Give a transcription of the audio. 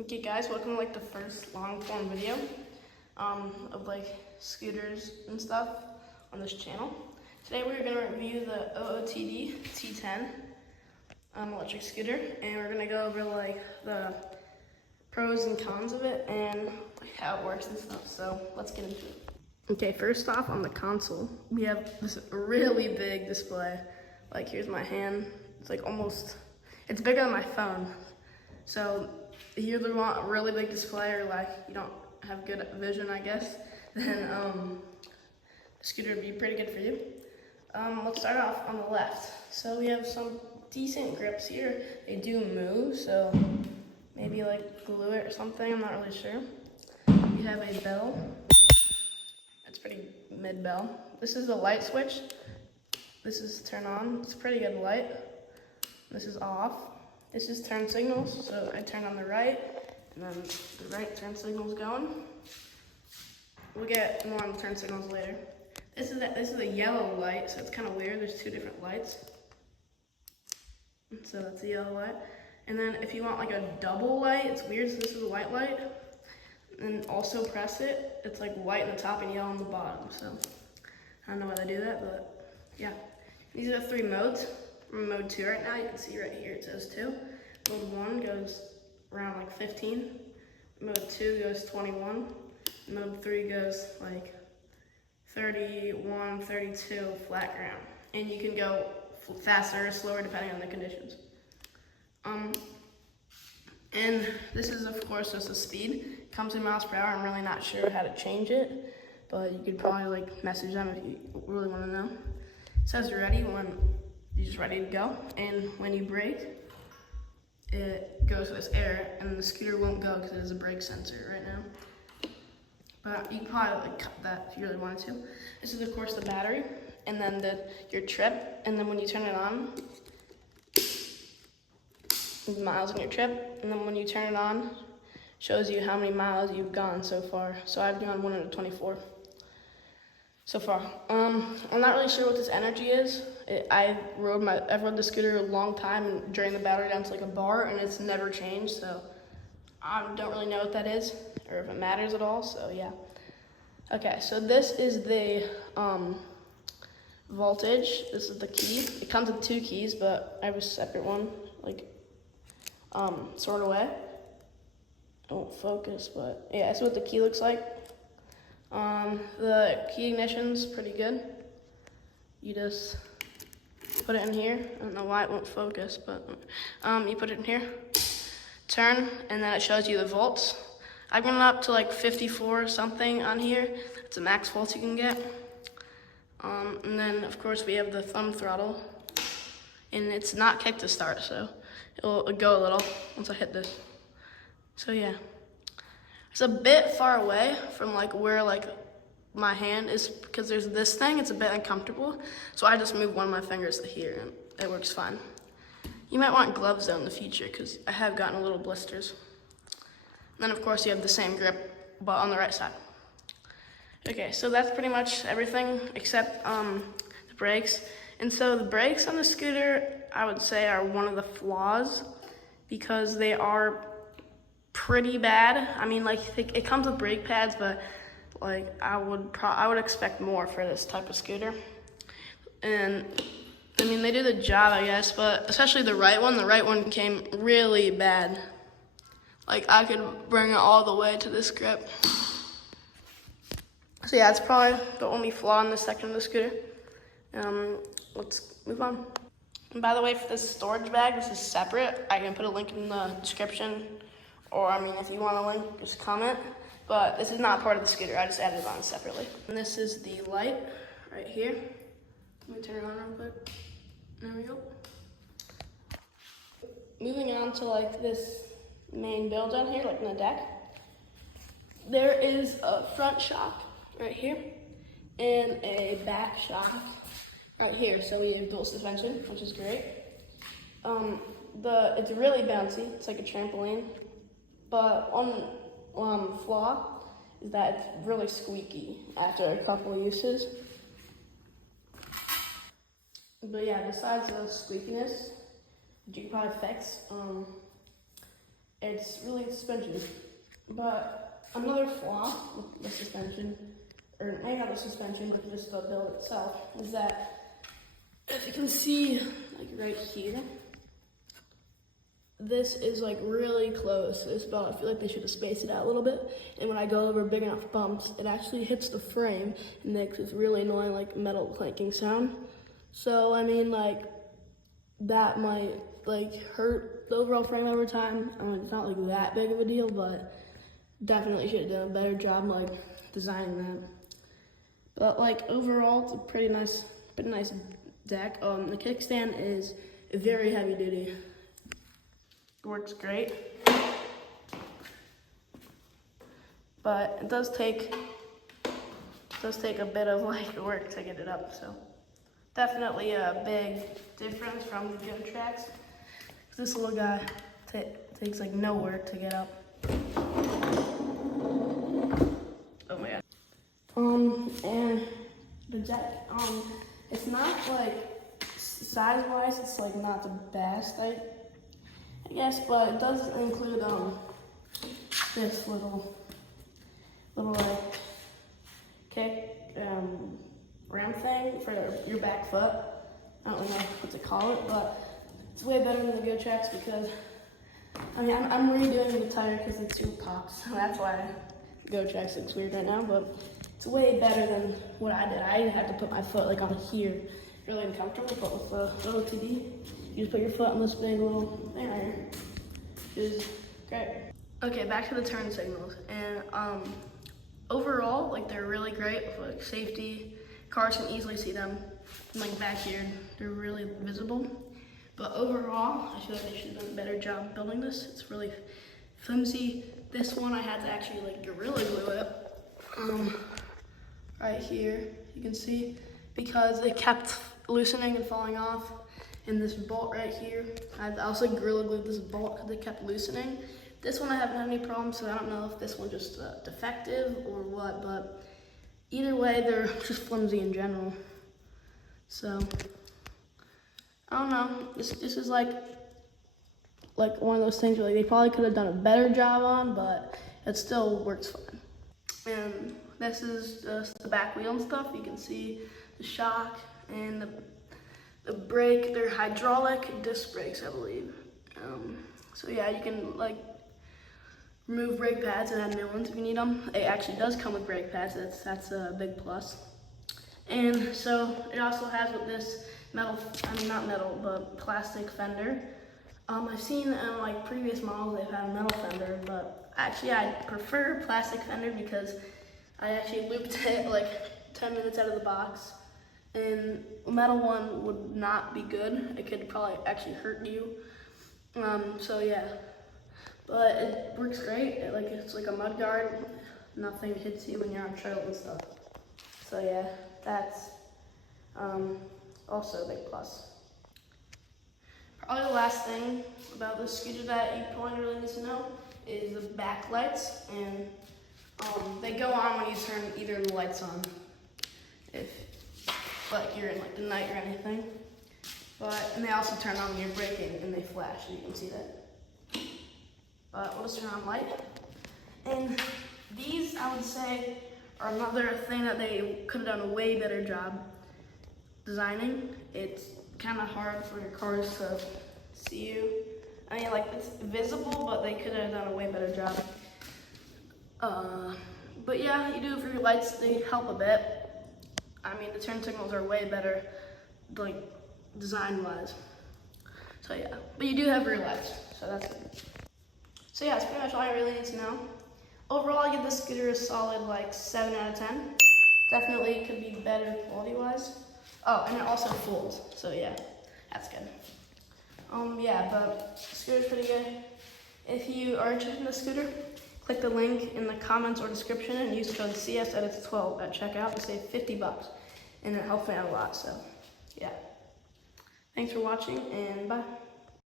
Okay guys, welcome to like the first long form video of like scooters and stuff on this channel. Today we're going to review the OOTD T10 electric scooter, and we're going to go over like the pros and cons of it and like how it works and stuff. So let's get into it. Okay, first off, on the console we have this really big display. Like here's my hand. It's like it's bigger than my phone. So if you either want a really big display or like you don't have good vision, I guess, then the scooter would be pretty good for you. Let's start off on the left. So we have some decent grips here. They do move, so maybe like glue it or something, I'm not really sure. You have a bell. It's pretty mid bell. This is the light switch. This is turn on. It's a pretty good light. This is off. This is turn signals, so I turn on the right, and then the right turn signal's going. We'll get more on the turn signals later. This is a yellow light, so it's kind of weird. There's two different lights. So that's the yellow light. And then if you want like a double light, it's weird, so this is a white light. And also press it, it's like white on the top and yellow on the bottom. So I don't know why they do that, but yeah. These are the three modes. We're in mode 2 right now. You can see right here it says 2. Mode 1 goes around like 15. Mode 2 goes 21. Mode 3 goes like 31, 32 flat ground. And you can go faster or slower depending on the conditions. And this is of course just the speed. It comes in miles per hour. I'm really not sure how to change it, but you could probably like message them if you really want to know. It says ready when you're just ready to go, and when you brake, it goes with air, and the scooter won't go because it has a brake sensor right now. But you can probably like cut that if you really wanted to. This is of course the battery, and then your trip, and then when you turn it on, the miles on your trip, and then when you turn it on, shows you how many miles you've gone so far. So I've gone 124 so far. I'm not really sure what this energy is. I've rode the scooter a long time and drained the battery down to like a bar, and it's never changed, so I don't really know what that is or if it matters at all, so yeah. Okay, so this is the voltage. This is the key. It comes with 2 keys, but I have a separate one, like sort of way. It won't focus, but yeah, that's what the key looks like. The key ignition's pretty good. You just put it in here. I don't know why it won't focus, but you put it in here, turn, and then it shows you the volts. I've gone up to like 54 or something on here. It's the max volts you can get. And then of course we have the thumb throttle, and it's not kick to start, so it'll go a little once I hit this. So yeah. It's a bit far away from like where like my hand is because there's this thing. It's a bit uncomfortable, so I just move one of my fingers to here and it works fine. You might want gloves though in the future because I have gotten a little blisters. And then of course you have the same grip but on the right side. Okay, so that's pretty much everything except the brakes. And so the brakes on the scooter, I would say, are one of the flaws because they are pretty bad. I mean, like it comes with brake pads, but like I would expect more for this type of scooter. And I mean, they do the job, I guess, but especially the right one came really bad. Like I could bring it all the way to this grip. So yeah, it's probably the only flaw in this section of the scooter. Let's move on. And by the way, for this storage bag, this is separate. I can put a link in the description. Or, I mean, if you want a link, just comment. But this is not part of the scooter. I just added it on separately. And this is the light right here. Let me turn it on real quick. There we go. Moving on to, like, this main build down here, like in the deck. There is a front shock right here and a back shock right here. So we have dual suspension, which is great. It's really bouncy. It's like a trampoline. But one flaw is that it's really squeaky after a couple of uses. But yeah, besides the squeakiness, which you can probably fix, It's really suspension. But another flaw with the suspension, or maybe not the suspension, but just the build itself, is that if you can see, like right here, this is like really close to this belt. I feel like they should have spaced it out a little bit. And when I go over big enough bumps, it actually hits the frame and makes this really annoying like metal clanking sound. So I mean, like that might like hurt the overall frame over time. I mean, it's not like that big of a deal, but definitely should have done a better job like designing that. But like overall, it's a pretty nice deck. The kickstand is very heavy duty. Works great, but it does take a bit of like work to get it up. So definitely a big difference from the Go Tracks. This little guy takes like no work to get up. Oh my god. And the deck, it's not like size-wise, it's like not the best, I guess, but it does include this little like kick ram thing for your back foot. I don't know what to call it, but it's way better than the Go Tracks because I mean I'm redoing the tire because it's too cocked, so that's why the Go Tracks looks weird right now. But it's way better than what I did. I had to put my foot like on here, really uncomfortable. But with the OOTD, you just put your foot on this big little thing right here. Is great. Okay, back to the turn signals. And overall, like they're really great for like safety. Cars can easily see them from like back here. They're really visible. But overall, I feel like they should have done a better job building this. It's really flimsy. This one I had to actually like Gorilla Glue it. Right here, you can see, because it kept loosening and falling off. And this bolt right here, I also Gorilla Glued this bolt because it kept loosening. This one I haven't had any problems, so I don't know if this one just defective or what, but either way, they're just flimsy in general. So, I don't know, this is like one of those things where like, they probably could have done a better job on, but it still works fine. And this is just the back wheel and stuff. You can see the shock and the brake. They're hydraulic disc brakes, I believe. So yeah, you can like remove brake pads and add new ones if you need them. It actually does come with brake pads. That's a big plus. And so it also has with this not metal, but plastic fender. I've seen in like previous models they've had a metal fender, but actually I prefer plastic fender because I actually looped it like 10 minutes out of the box. And a metal one would not be good. It could probably actually hurt you. So yeah, but it works great. It's like a mud guard. Nothing hits you when you're on trail and stuff. So yeah, that's also a big plus. Probably the last thing about this scooter that you probably really need to know is the back lights, and they go on when you turn either of the lights on. If like you're in like the night or anything, and they also turn on when you're braking and they flash, so you can see that. But we'll just turn on light. And these, I would say, are another thing that they could have done a way better job designing. It's kind of hard for your cars to see you. I mean, like it's visible, but they could have done a way better job. But yeah, you do for your lights, they help a bit. I mean, the turn signals are way better, like design-wise. So yeah, but you do have rear lights, so that's good. So yeah, that's pretty much all I really need to know. Overall, I give this scooter a solid like 7 out of 10. Definitely could be better quality-wise. Oh, and it also folds, so yeah, that's good. Yeah, but the scooter's pretty good. If you are interested in the scooter, click the link in the comments or description and use code CSEdits12 at checkout to save $50. And it helps me out a lot, so yeah. Thanks for watching, and bye.